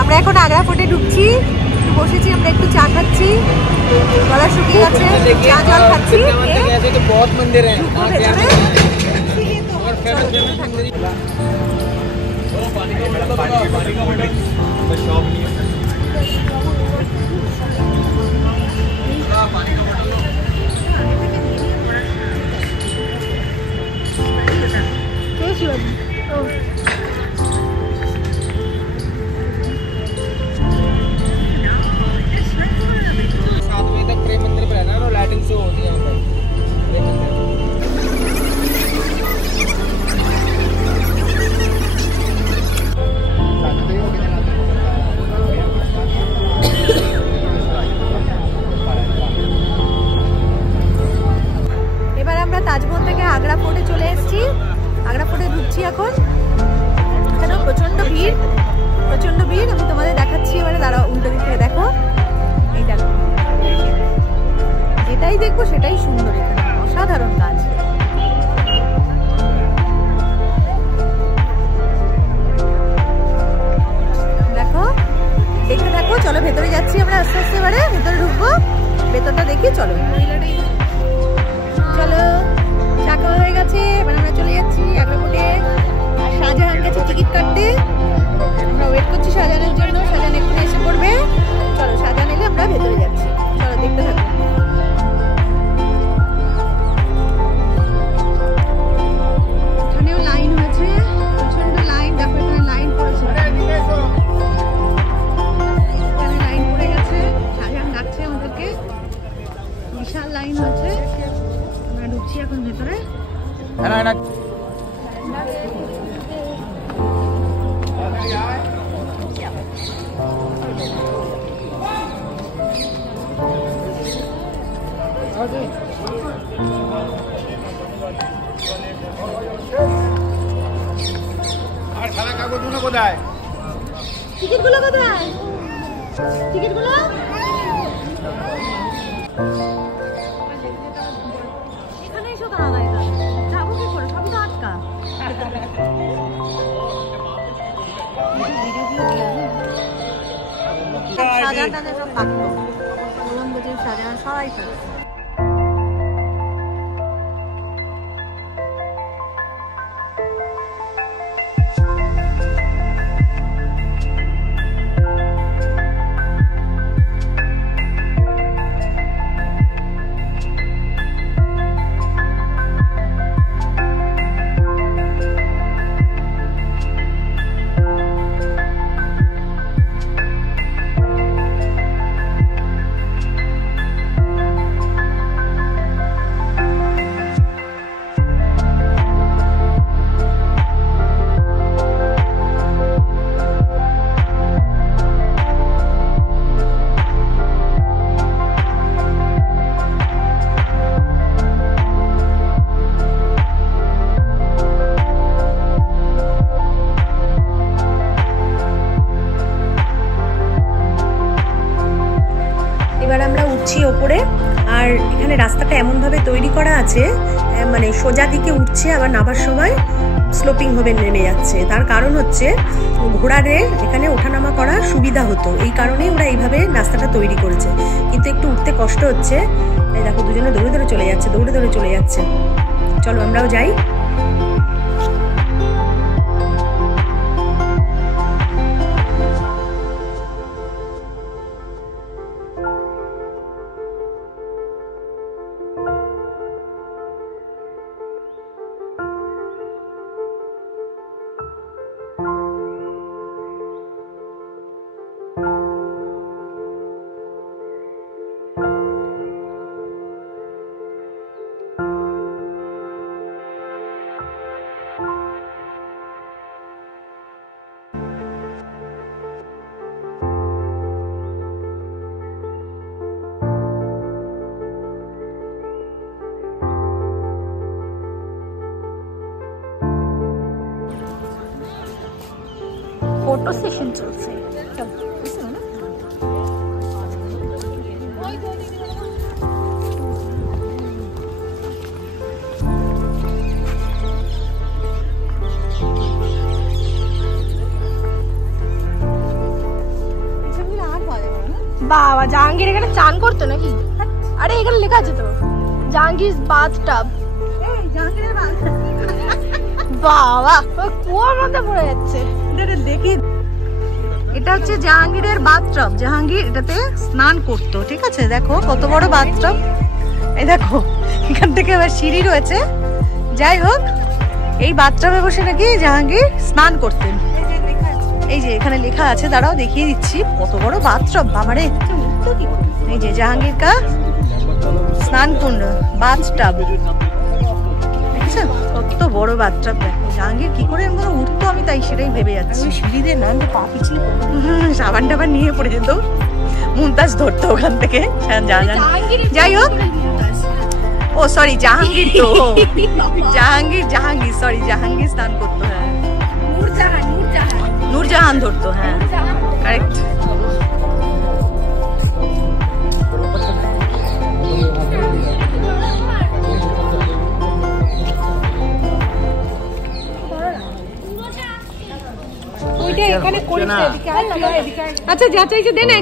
আমরা এখন আগ্রা ফোর্টে ঢুকছি, বসেছি আমরা, একটু চা খাচ্ছি, গলা শুকিয়ে গেছে, চা জল খাচ্ছি। बहुत मंदिर है তাজমহল থেকে আগ্রা ফোর্টে চলে এসেছি, আগ্রা ফোর্টে ঢুকছি এখন। এখানেও প্রচন্ড ভিড়, প্রচন্ড ভিড়। আমি তোমাদের দেখাচ্ছি এবারে, দাঁড়াও, উল্টো দিক থেকে দেখো, এই দেখো, যেটাই দেখবো সেটাই সুন্দর, এখানে অসাধারণ কাজ। দেখো, দেখতে থাকো, চলো ভেতরে যাচ্ছি আমরা আস্তে আস্তে, এবারে ভেতরে ঢুকবো, ভেতরটা দেখি, চলো। চলো, চা খাওয়া হয়ে গেছে, এবার আমরা চলে যাচ্ছি আগ্রা ফোর্টে। আর শাহজাহান গেছে টিকিট কাটতে, আমরা ওয়েট করছি শাহজাহানের জন্য, শাহজাহান এক্ষুনি এসে পড়বে। চলো, শাহজাহান এলে আমরা ভেতরে যাচ্ছি, চলো দেখতে থাকো। এখানেও লাইন হয়েছে, প্রচন্ড লাইন, দেখো এখানে লাইন পড়েছে, এখানে লাইন পড়ে গেছে, শাহজাহান ডাকছে আমাদেরকে, বিশাল লাইন হয়েছে। আমরা ঢুকছি এখন ভেতরে। আর খানা কাগজগুলো কোথায়? টিকিটগুলো কোথায়? টিকিটগুলো এখানে এসো, দাঁড়া, যাবো কি করে, সবই তো আটকা। শাহজাহান সব থাকতো, ঔরঙ্গজেব, শাহজাহান সবাই থাকতো। ওপরে, আর এখানে রাস্তাটা এমনভাবে তৈরি করা আছে, মানে সোজা দিকে উঠছে, আবার নামার সময় স্লোপিং ভাবে নেমে যাচ্ছে। তার কারণ হচ্ছে ঘোড়ারে এখানে ওঠানামা করা সুবিধা হতো, এই কারণেই ওরা এইভাবে রাস্তাটা তৈরি করেছে। কিন্তু একটু উঠতে কষ্ট হচ্ছে, দেখো দুজনে দৌড়ে দৌড়ে চলে যাচ্ছে, দৌড়ে দৌড়ে চলে যাচ্ছে। চলো আমরাও যাই। फोटो सेशन चलছে বাবা জাহাঙ্গীর এখানে চান করতো নাকি? আরে এখানে লেখা আছে তো জাহাঙ্গীর বাথটাব। বাবা কুয়োর মধ্যে পড়ে যাচ্ছে। দেখি, এটা হচ্ছে জাহাঙ্গীরের বাথটব। জাহাঙ্গীর এটাতে স্নান করতো, ঠিক আছে? দেখো কত বড় বাথটব। এই দেখো এখান থেকে আবার সিঁড়ি রয়েছে। যাই হোক, এই বাথটবে বসে নাকি জাহাঙ্গীর স্নান করতেন। এই যে এখানে লেখা আছে, দাঁড়াও দেখিয়ে দিচ্ছি কত বড় বাথটব। বাবারে, এই যে জাহাঙ্গীর কা স্নান কুণ্ড, বাথটব। দেখছো কত বড় বাথটব। দেখো জাহাঙ্গীর কি করে এমন উঠতো, আমি তাই সেটাই ভেবে যাচ্ছি। সিঁড়িতে না পা পিছিয়ে সাবান টাবান নিয়ে পড়ে যেত, মুমতাজ ধরতো ওখান থেকে। যাই হোক, ও সরি জাহাঙ্গীর, তো জাহাঙ্গীর সরি, জাহাঙ্গীর স্নান করতো। হ্যাঁ, নূরজাহান ধরতো। হ্যাঁ কারেক্ট। এখানে আচ্ছা যা চাইছে দে না।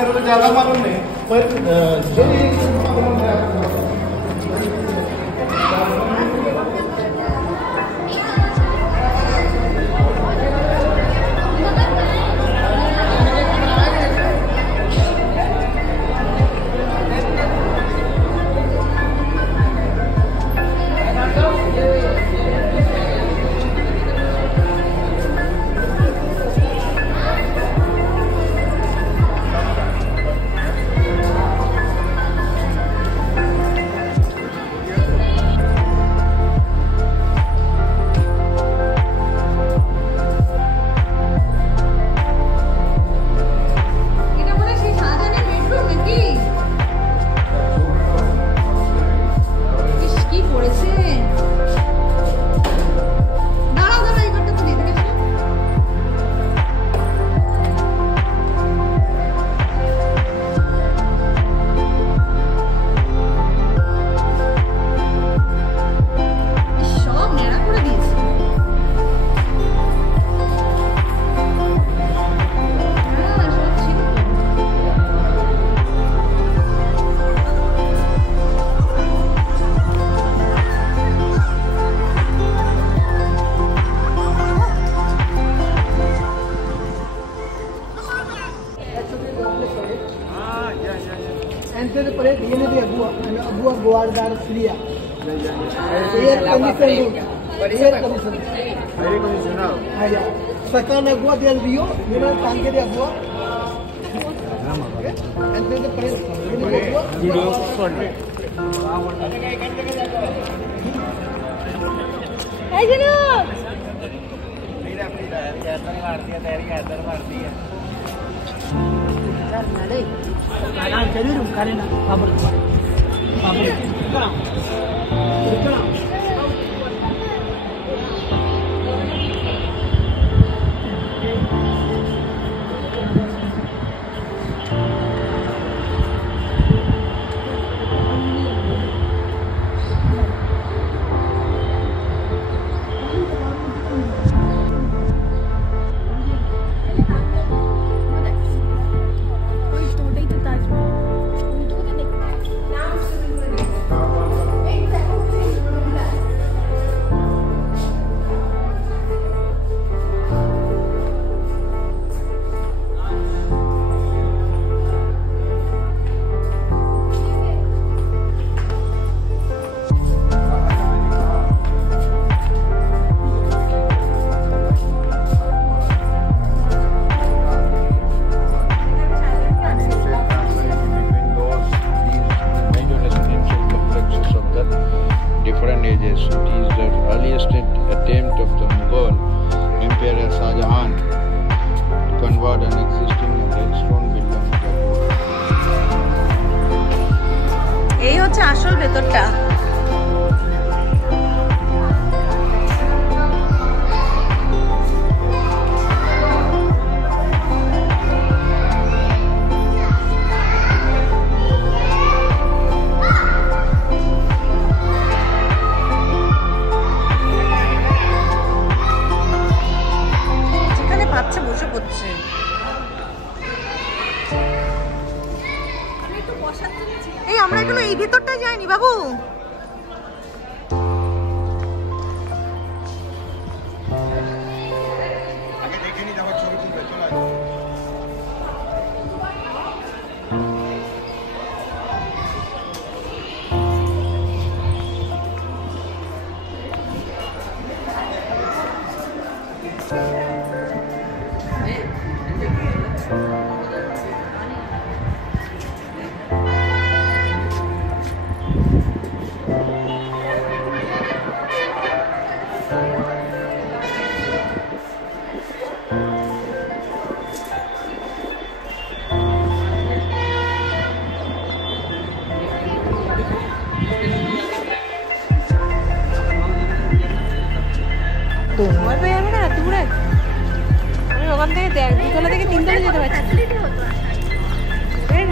मेरे को ज्यादा मालूम नहीं, पर जो ये Entonces por eso viene de Abu guardar fría. Air acondicionado. Allá. Sacan agua del río, mira el tanque de agua. Entonces por eso viene de agua. এই যে না Jadi karena pabrik. আসল ভেতরটা। যেখানে বাচ্চা বসে পড়ছে। এই আমরা এগুলো এই ভেতরটাই যাইনি বাবু।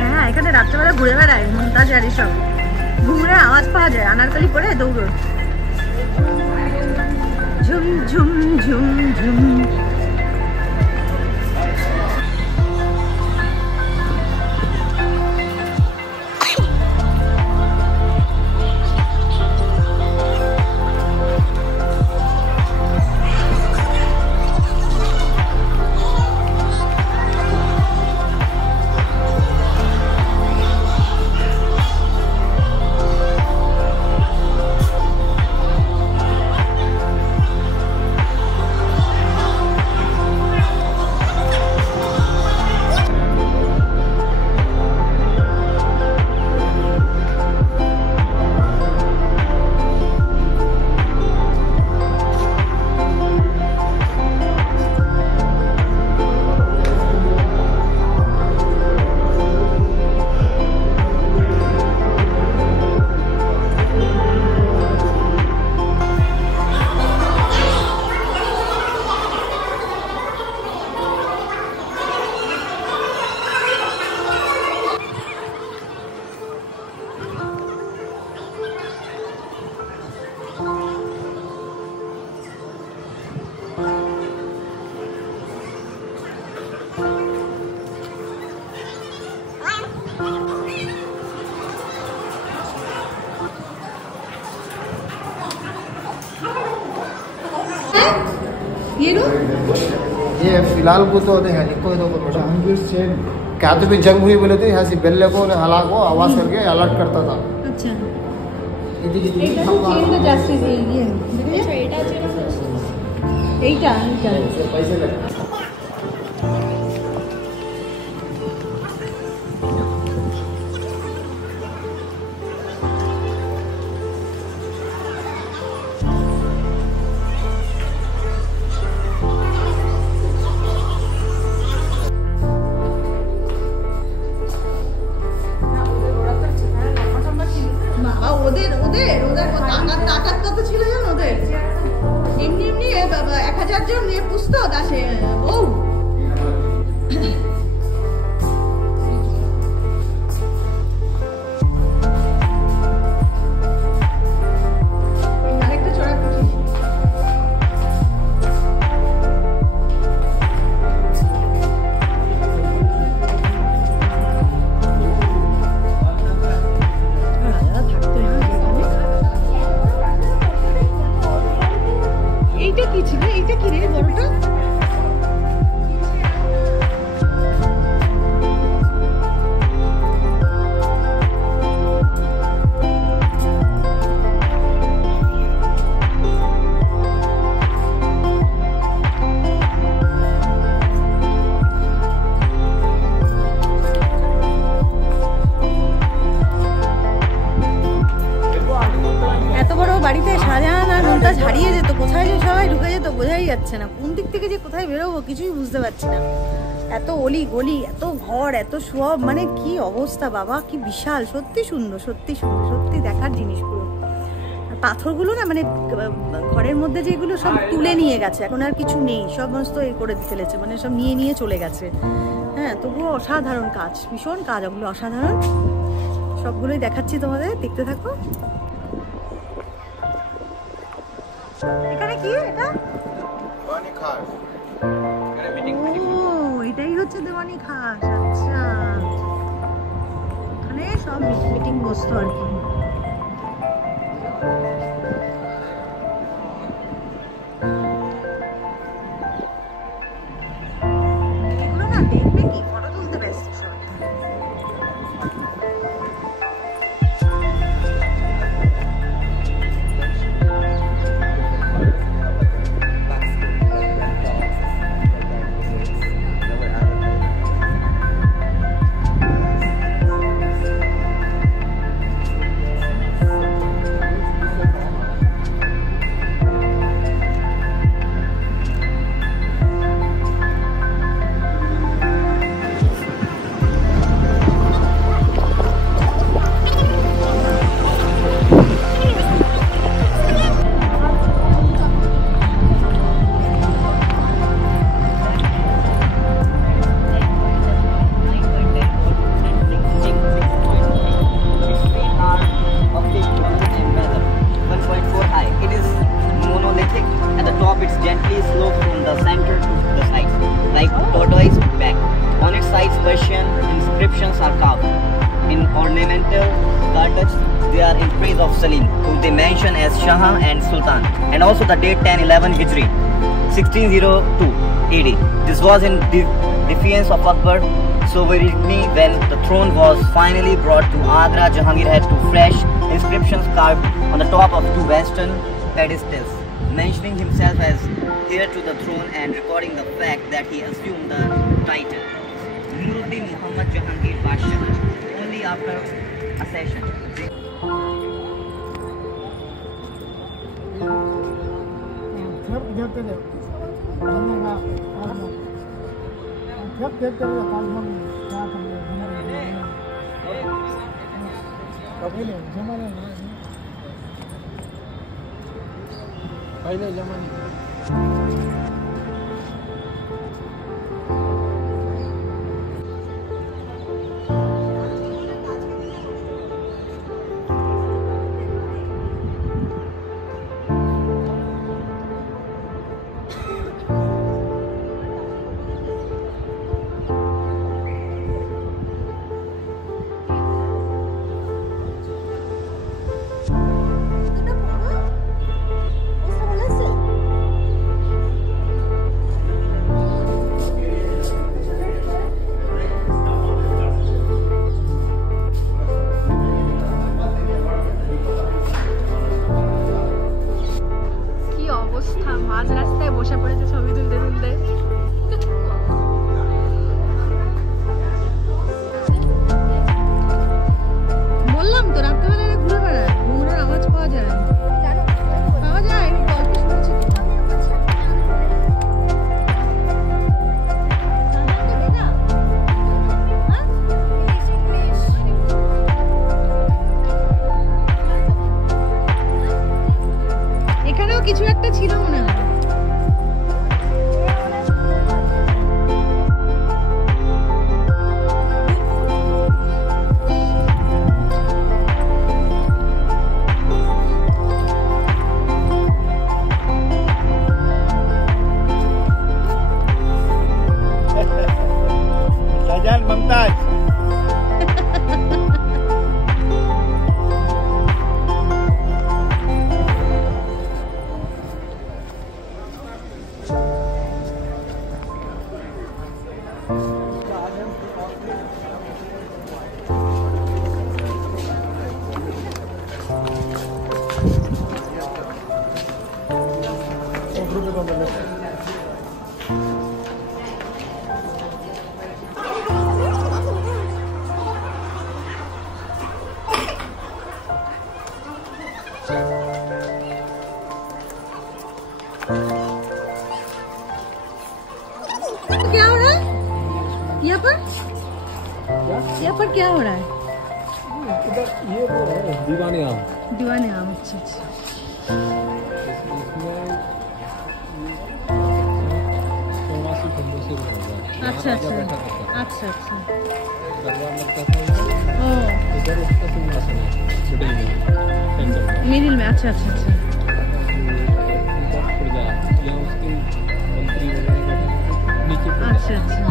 হ্যাঁ এখানে রাত্রেবেলা ঘুরে বেড়ায় মমতাজ আর এসব ঘুরে আওয়াজ পাওয়া যায় আনারকলি পরে দৌড় ঝুম ঝুম ঝুম ঝুম। ये फिलहाल को तो है इको तो जहांगीर से क्या तो भी जंग हुई बोले थे यहाँ से बेल्ले को हला को आवाज करके अलर्ट करता था। अच्छा पैसे लगे বাড়িতে শাহজাহান আর মুমতাজ হারিয়ে যেত, কোথায় যে সবাই ঢুকে যেত বোঝাই যাচ্ছে না, কোন দিক থেকে যে কোথায় বেরোবো কিছুই বুঝতে পারছি না। এত অলি গলি, এত ঘর, এত সব, মানে কি অবস্থা বাবা, কি বিশাল, সত্যি সুন্দর, সত্যি সুন্দর, সত্যি দেখার জিনিসগুলো। পাথরগুলো না মানে ঘরের মধ্যে যেগুলো সব তুলে নিয়ে গেছে, এখন আর কিছু নেই, সমস্ত এ করে ফেলেছে, মানে সব নিয়ে নিয়ে চলে গেছে। হ্যাঁ, তবুও অসাধারণ কাজ, ভীষণ কাজ, ওগুলো অসাধারণ। সবগুলোই দেখাচ্ছি তোমাদের, দেখতে থাকো। এখানে কি এটা? ও, এটাই হচ্ছে দেওয়ানি খাস। আচ্ছা, এখানে সব মিটিং বসতো আর কি। এগুলো না দেখবে কি, ফটো তুলতে ব্যস্ত সব। Inscriptions are carved in ornamental cartouches. They are in praise of Salim, who they mention as Shah and Sultan, and also the date 1011 Hijri, 1602 AD. This was in defiance of Akbar's sovereignty when the throne was finally brought to Agra. Jahangir had two fresh inscriptions carved on the top of two western pedestals, mentioning himself as heir to the throne and recording the fact that he assumed the title Nuruddin Muhammad Jahangir Pasha only after accession. पहले जमाने মাঝ রাস্তায় বসে পড়েছে ছবি তুলতে তুলতে। বললাম তো রাত্রেবেলা ঘুরে বেড়ায়, ঘুমোনোর আওয়াজ পাওয়া যায়, পাওয়া যায়, আমি গল্প শুনছি। এখানেও কিছু একটা ছিল মনে হয়। शाहजहान मुमताज यहाँ पर क्या हो रहा है? इधर ये वो है दीवाने आम। दीवाने आम, अच्छा अच्छा। अच्छा अच्छा अच्छा अच्छा। मिडिल में, अच्छा अच्छा अच्छा। अच्छा अच्छा।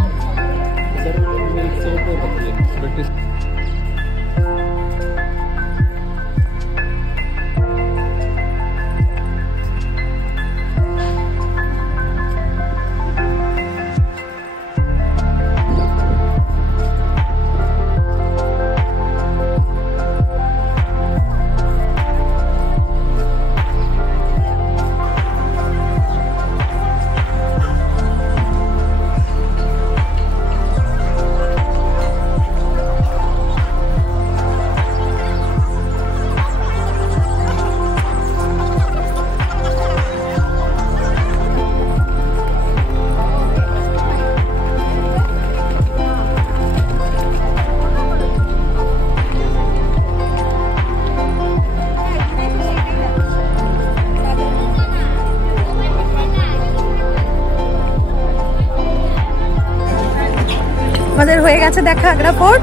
আমাদের হয়ে গেছে দেখা আগ্রা ফোর্ট।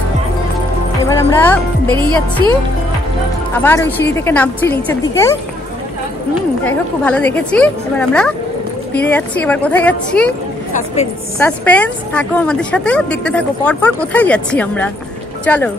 এবার আমরা বেরিয়ে যাচ্ছি, আবার ওই সিঁড়ি থেকে নামছি নিচের দিকে। যাই হোক, খুব ভালো দেখেছি। এবার আমরা ফিরে যাচ্ছি। এবার কোথায় যাচ্ছি? সাসপেন্স। থাকো আমাদের সাথে, দেখতে থাকো পরপর কোথায় যাচ্ছি আমরা। চলো।